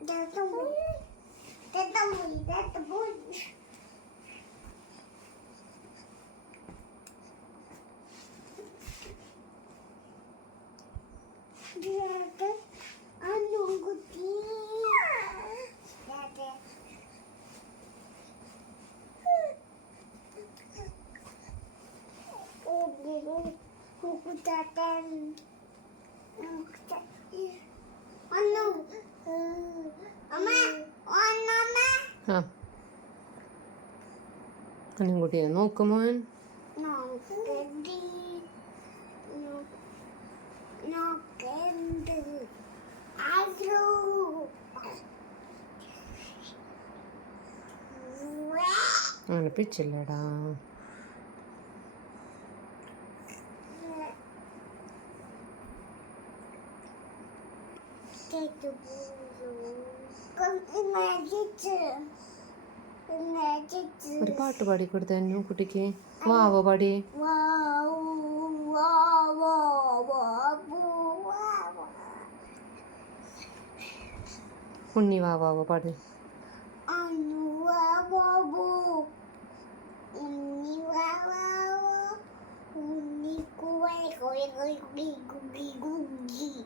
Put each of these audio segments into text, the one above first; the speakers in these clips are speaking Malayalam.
Да это мой. Это мой. Это мой. Да, а ну губи. Да, да. Уберу. Кукута там. Кукута. А ну. നോക്കുമോൻ നോക്കണ്ടി നോക്കണ്ട് അയ്യോ അങ്ങനെ പിച്ചില്ലടാ. ഒരു പാട്ട് പാടി കൊടുത്തു കുട്ടിക്ക് വാവോ പാടി ഉണ്ണി വാവാവോ പാട് നന്ദി ദൈവമേ പാടി ലൂക്ക് Nani diyeme, nani.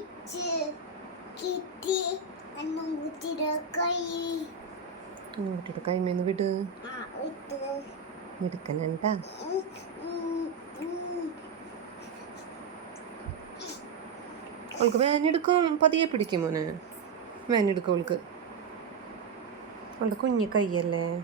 കൈ കൈമേന്ന് വിട്. എടുക്കണട്ടാ. അവൾക്ക് വേനെടുക്കും പതിയെ പിടിക്കും മോനെ. വേനെടുക്കും അവൾക്ക് അവളുടെ കുഞ്ഞു കൈയല്ലേ?